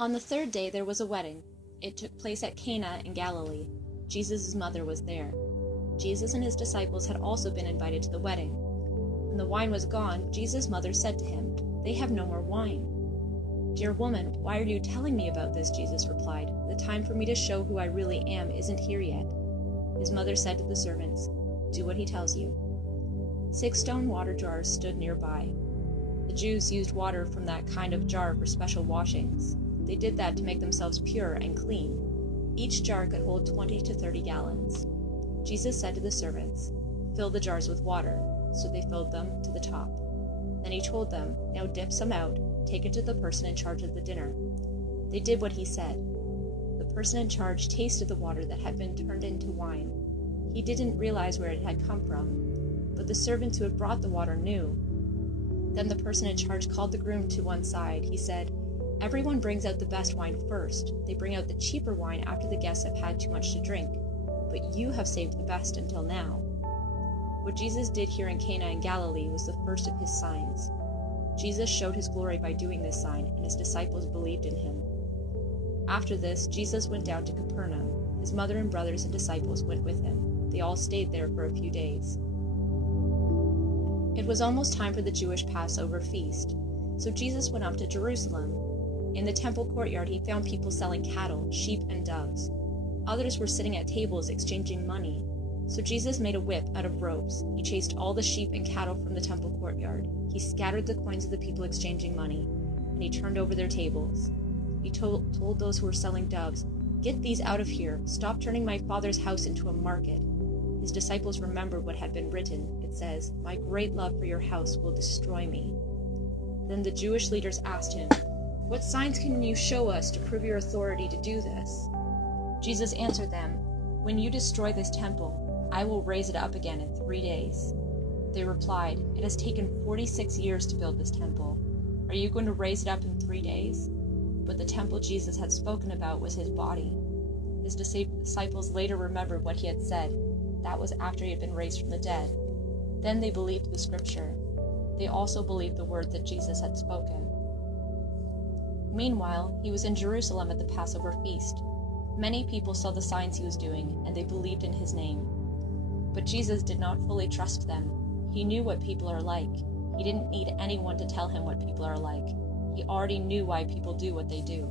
On the third day there was a wedding. It took place at Cana in Galilee. Jesus' mother was there. Jesus and his disciples had also been invited to the wedding. When the wine was gone, Jesus' mother said to him, "They have no more wine." "Dear woman, why are you telling me about this?" Jesus replied. "The time for me to show who I really am isn't here yet." His mother said to the servants, "Do what he tells you." 6 stone water jars stood nearby. The Jews used water from that kind of jar for special washings. They did that to make themselves pure and clean. Each jar could hold 20 to 30 gallons. Jesus said to the servants, "Fill the jars with water." So they filled them to the top. Then he told them, "Now dip some out, take it to the person in charge of the dinner." They did what he said. The person in charge tasted the water that had been turned into wine. He didn't realize where it had come from, but the servants who had brought the water knew. Then the person in charge called the groom to one side. He said, "Everyone brings out the best wine first. They bring out the cheaper wine after the guests have had too much to drink. But you have saved the best until now." What Jesus did here in Cana in Galilee was the first of his signs. Jesus showed his glory by doing this sign, and his disciples believed in him. After this, Jesus went down to Capernaum. His mother and brothers and disciples went with him. They all stayed there for a few days. It was almost time for the Jewish Passover feast, so Jesus went up to Jerusalem. In the temple courtyard, he found people selling cattle, sheep, and doves. Others were sitting at tables exchanging money. So Jesus made a whip out of ropes. He chased all the sheep and cattle from the temple courtyard. He scattered the coins of the people exchanging money, and he turned over their tables. He told those who were selling doves, "Get these out of here. Stop turning my Father's house into a market." His disciples remembered what had been written. It says, "My great love for your house will destroy me." Then the Jewish leaders asked him, "What signs can you show us to prove your authority to do this?" Jesus answered them, "When you destroy this temple, I will raise it up again in 3 days." They replied, "It has taken 46 years to build this temple. Are you going to raise it up in 3 days?" But the temple Jesus had spoken about was his body. His disciples later remembered what he had said. That was after he had been raised from the dead. Then they believed the scripture. They also believed the word that Jesus had spoken. Meanwhile, he was in Jerusalem at the Passover feast. Many people saw the signs he was doing, and they believed in his name. But Jesus did not fully trust them. He knew what people are like. He didn't need anyone to tell him what people are like. He already knew why people do what they do.